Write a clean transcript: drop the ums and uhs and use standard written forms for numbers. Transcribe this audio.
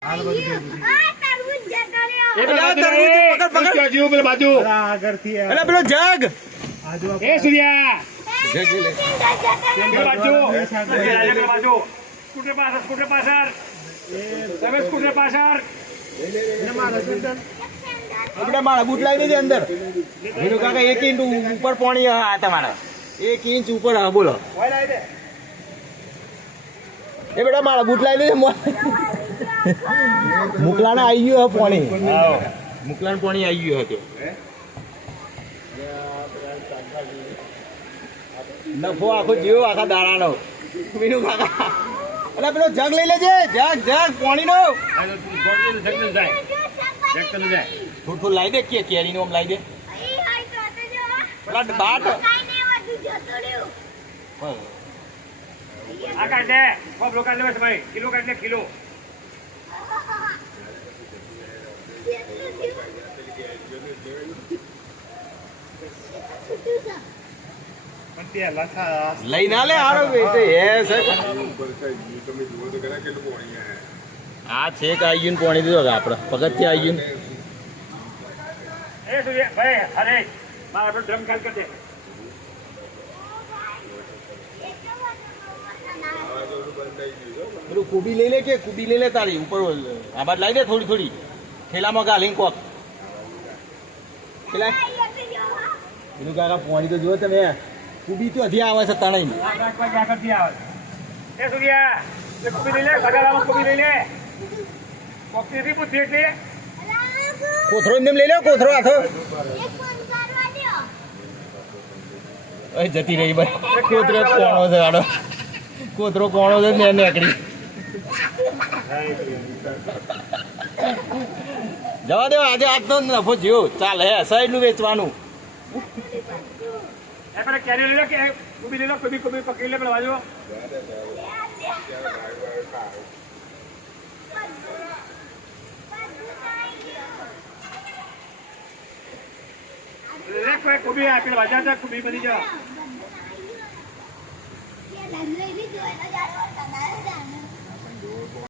પેલો જગ એ સૂર્યા સ્કૂટર પાછળ તમે સ્કૂટર પાછળ આપણે મારા બૂટ લાવી દેજે અંદર હીરો કાકા 1 ઇંચ ઉપર પાણી હા તમારા 1 ઇંચ ઉપર હા બોલો એ બેટા મારા બૂટ લાવી દેજે મુકલાને આવી ગયું હે પાણી મુકલાને પાણી આવી ગયું હતું નફો આખો જીવો આખા દાડાનો મીનુ કાકા અલા પેલો જગ લઈ લેજે જગ પાણીનો થોડું લાવી દે કેરી નું આમ લાવી દે પેલા બાટ આ કાઢ લે ખોબરો કાઢ લે ભાઈ કિલો કાઢ લે કિલો લઈ ના લે હારો આ છેક આવી ગયું પાણી દીધો આપડે પગથથી આવી ગયું એ સૂર્યા ભાઈ અરે મારા પર ડ્રમ ખાલી કરી દે પેલું કુબી લઈ લે કે કુબી લઈ લે તારી ઉપર આ બાદ લાવી દે થોડી થેલામાં ગાલીને કોક પેલા એનું કાકા પાણી તો જુઓ તમે કુબી તો હજી આવે છે તણાઈ એ સૂર્યા કુબી લઈ લે સગારામાં કુબી લઈ લે કોકથી પૂછ એટલે કોથરો એમ લઈ લે કોથરો હાથો જતી રહી ભાઈ કોથરો કોણો છે આડો કોથરો કોણો છે મેં નીકળી જવા દો આજે આજનો નફો જીવો ચાલ હે સાઈડ નું વેચવાનું કેરી લઈ લો કે કુબી લઈ લો કુબી પકડી લે પેલા બાજુ કુબી આપેલ બાજા કુબી બની જાઓ